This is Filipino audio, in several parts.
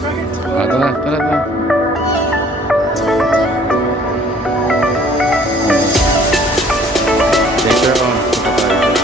Tara, tara, tara. Later on, punta tayo.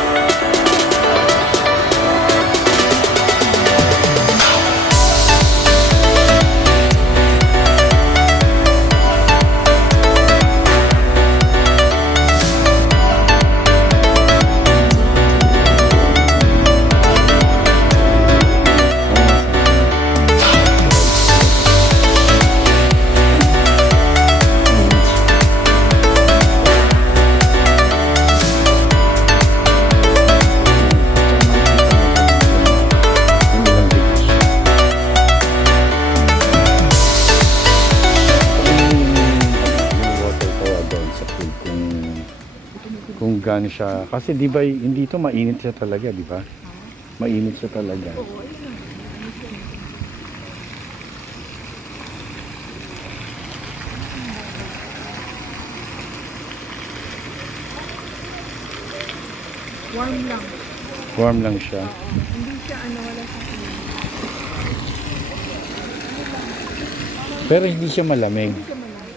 Kung gaano siya, kasi di ba hindi ito mainit siya talaga, di ba? Mainit siya talaga. Warm lang. Warm lang siya. Hindi siya wala sa Pero hindi siya malamig. Hindi siya malamig.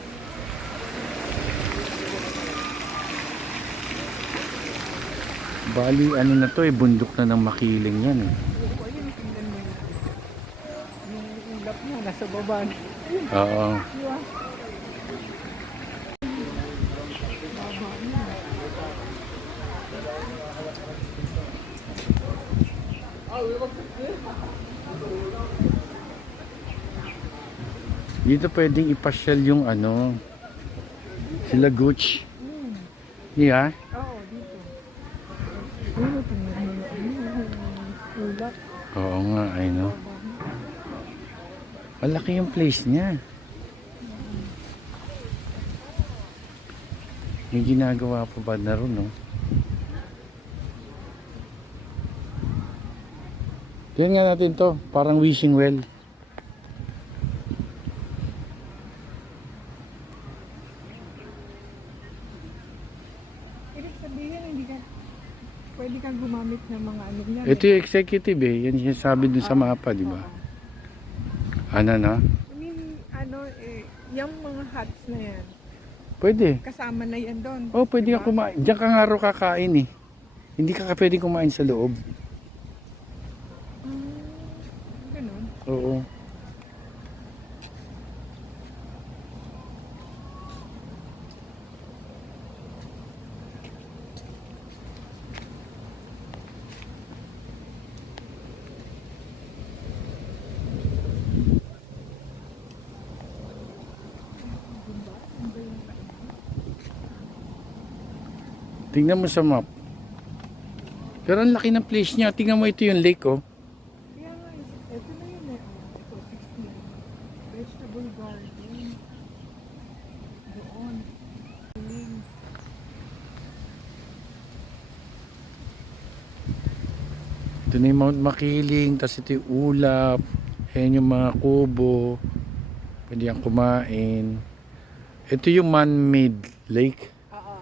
Bali, ano na to bundok na ng Makiling yan eh. Oo, ayun, tingnan mo yun. Yung ulap niya, nasa baba. Oo. Diba? Baba niya. Dito pwedeng ipasyal yung sila Gooch. Yeah. Oo, dito. Ayun, tingnan mo yung ulap. Oo nga, I know. Malaki yung place niya. May ginagawa pa ba na ron, no? Tingnan nga natin to, parang wishing well. Ibig sabihin, hindi ka, pwede kang gumamit ng mga niya. Ito yung executive eh, yan yung sabi dun sa mapa, di ba? Ano na? I mean, yung mga huts na yan, Pwede. kasama na yan doon. Oh, pwede diba? ka kumain. Diyan ka nga raw kakain eh. Hindi ka pwede kumain sa loob. Ganun. Oo. Tingnan mo sa map. Pero ang laki ng place niya. Tingnan mo, ito yung lake, oh. Kaya nga, ito na yun eh. Ito, 16. Vegetable garden. Doon. Piling. Ito na yung Mount Makiling. Tapos ito yung ulap. Ayan yung mga kubo. Pwede yung kumain. Ito yung man-made lake. Oo.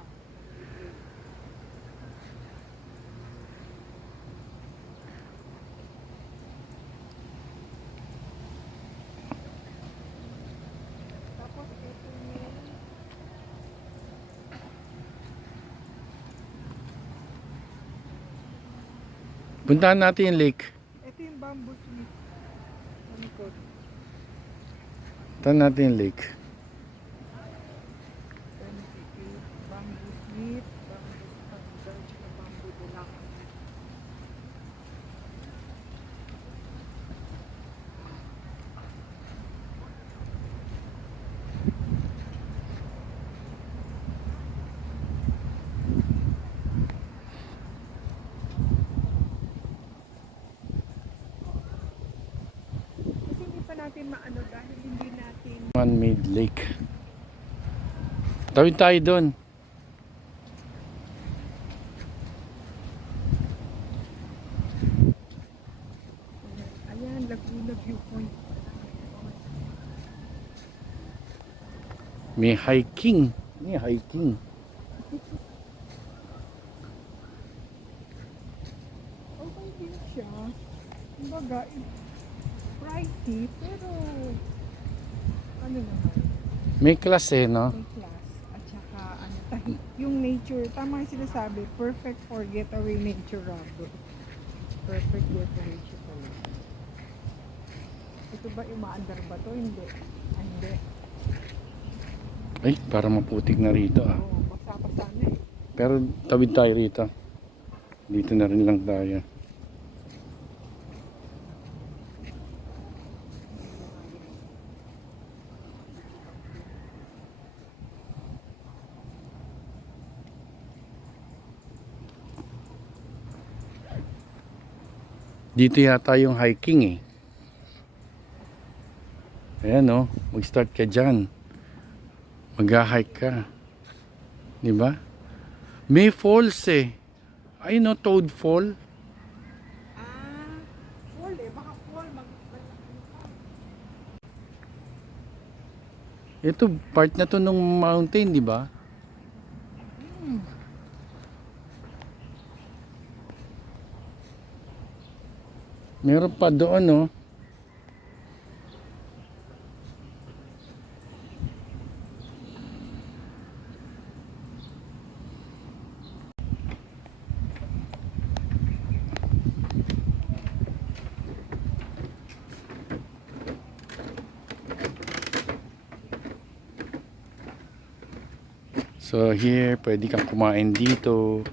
Tapos ito yung Puntahan natin yung lake. ito yung bamboo sweet. Manikot. Puntahan natin yung lake. 28. Bamboo sweet. Bamboo standard. Na bamboo deluxe. Kasi hindi pa natin maano dahil hindi natin Man-made lake. Tawid tayo doon. ayan, Laguna Viewpoint. May hiking. May hiking. Okay din siya. Kumbaga, pricey, pero ano naman, May klase, no? may class. At saka, yung nature, tama yung sinasabi, perfect for getaway nature rubber. Perfect getaway siya talaga. Ito ba, umaandar ba to? Hindi. Ah, hindi. Ay, para maputik na rito ah. Oo, basa-basa na eh. Pero tawid tayo rito. Dito na rin lang tayo. Dito yata yung hiking eh. Ayan oh, mag-start ka dyan. Mag-hike ka. Diba? May falls eh. Ay no, Toad Fall. Ah, fall eh. Baka fall. Ito, part na to ng mountain, di ba? Meron pa doon, no? So here, pwede kang kumain dito.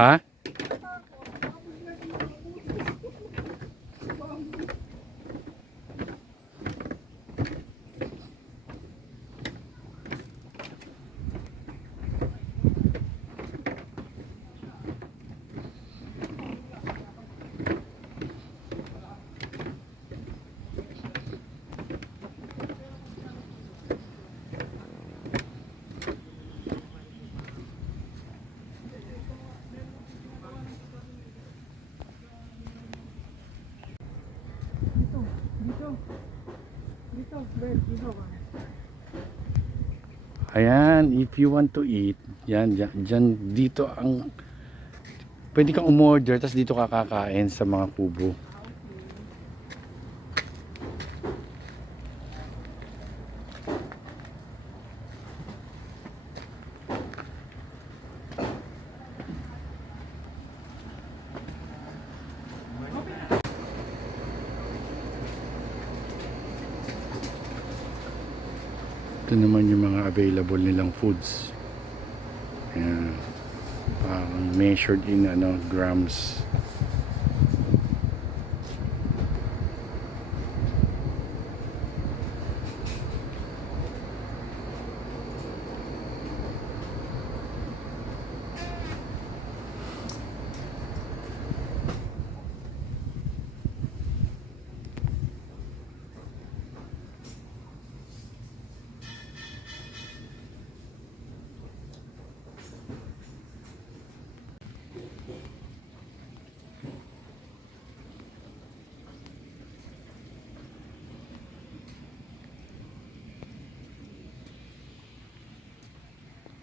Ha? Dito. Dito. Dito. Bel, dito ba? Ayan, if you want to eat, yan, dyan, dito ang, pwede kang umorder, tapos dito ka kakain sa mga kubo. Ito naman yung mga available nilang foods. Ayan. Parang measured in ano, grams.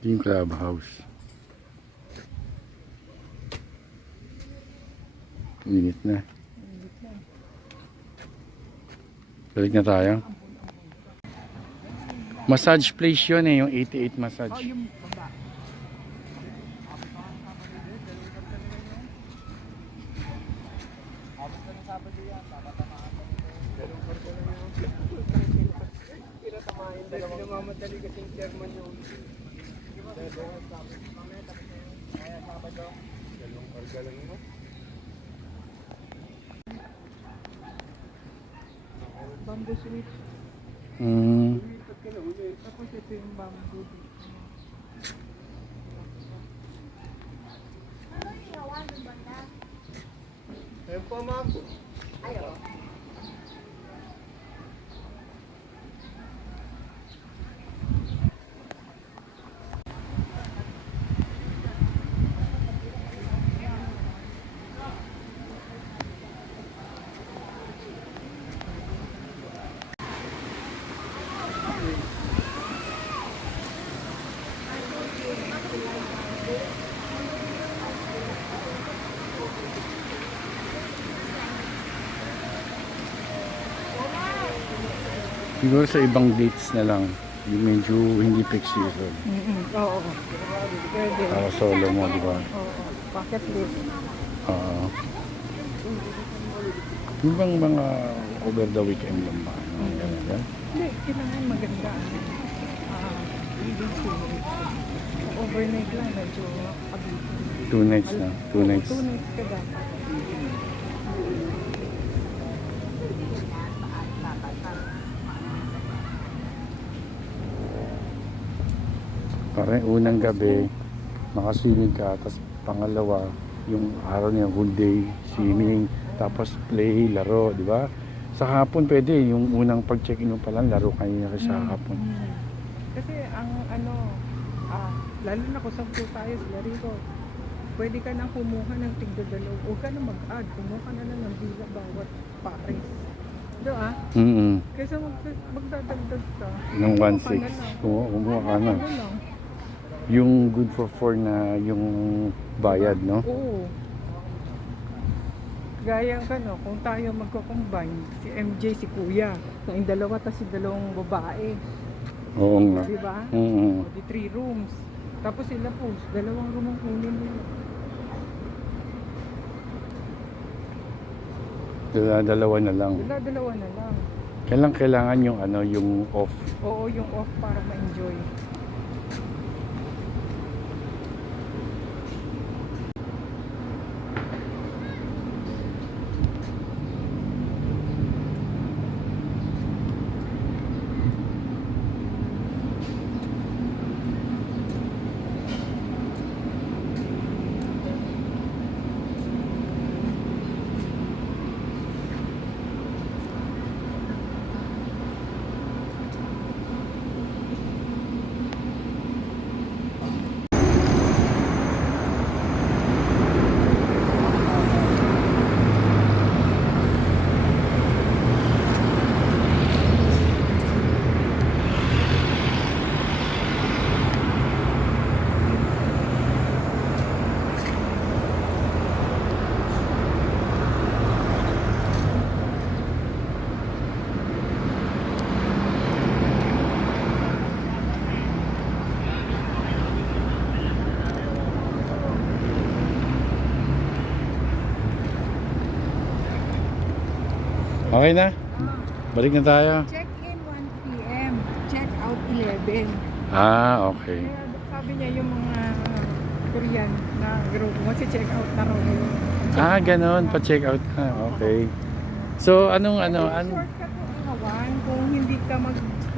Yung clubhouse. Init na. Balik na tayo. Massage place yun eh, yung 88 massage. Oh, yung baba. Pinamamadali kasing chairman yung Bamboo sweet. Hmm. Tapos ito yung bamboo dito. ayun po ma'am. Siguro sa ibang dates na lang. Yung medyo hindi peak season. Oo. Pwede. Para solo mo, di ba? Oo. Bucket list. Oo. Yung bang mga over the weekend lang ba? Ano, ganun, yan? Hindi, kailangan maganda. Living series. Overnight lang, medyo abitin. 2 nights na. 2 nights. 2 nights ka dapat. Parang unang gabi, makaswimming ka, tapos pangalawa, yung araw niya, whole day, swimming, tapos play, laro, di ba? Sa hapon pwede, yung unang pag-check-in mo pa lang, laro kayo sa hapon. Kasi ang lalo na kung 10 tayo sila rito, pwede ka nang kumuha ng tigdadalaw. Huwag ka na mag-add, kumuha ka na lang ng bila bawat pares. Diba? Kaysa magdadagdag ka. Ng kumuha 1.6, ka na lang. kumuha ka na. Ano lang. Yung good for 4 na yung bayad, no? Oo. Gaya ka no, kung tayo magko-combine, si MJ, si Kuya, yung dalawa tas si dalawang babae, Oo nga. di ba? Mm. O di 3 rooms. Tapos sila po, 2 room ang kunin nila. Dalawa na lang. Dalawa na lang. Kailangan yung ano, yung off. Oo, yung off para ma-enjoy. Okay na? Balik na tayo. Check-in 1 p.m. Check-out 11. Okay. Kaya sabi niya yung mga Korean na group mo, check-out na raw yun. Ganon. Pa-check out na. Okay. So, anong Shortcut mo ang awan kung hindi ka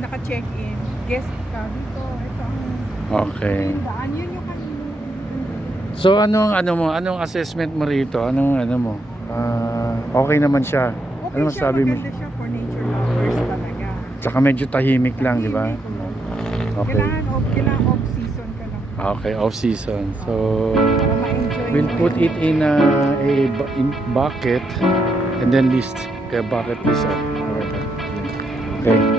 naka-check-in. Guest ka dito. Ito ang Okay. daan. Yun yung kanino. So, anong assessment mo rito? Anong mo? Okay naman siya. Okay Ano siya, masabi mo? maganda siya for nature lovers talaga. Tsaka medyo tahimik lang, di ba? Okay. Kailangan off-season ka lang. Okay, off season. So, Para ma-enjoy we'll mo put yun. it in in bucket and then list. Kaya bucket list. Okay.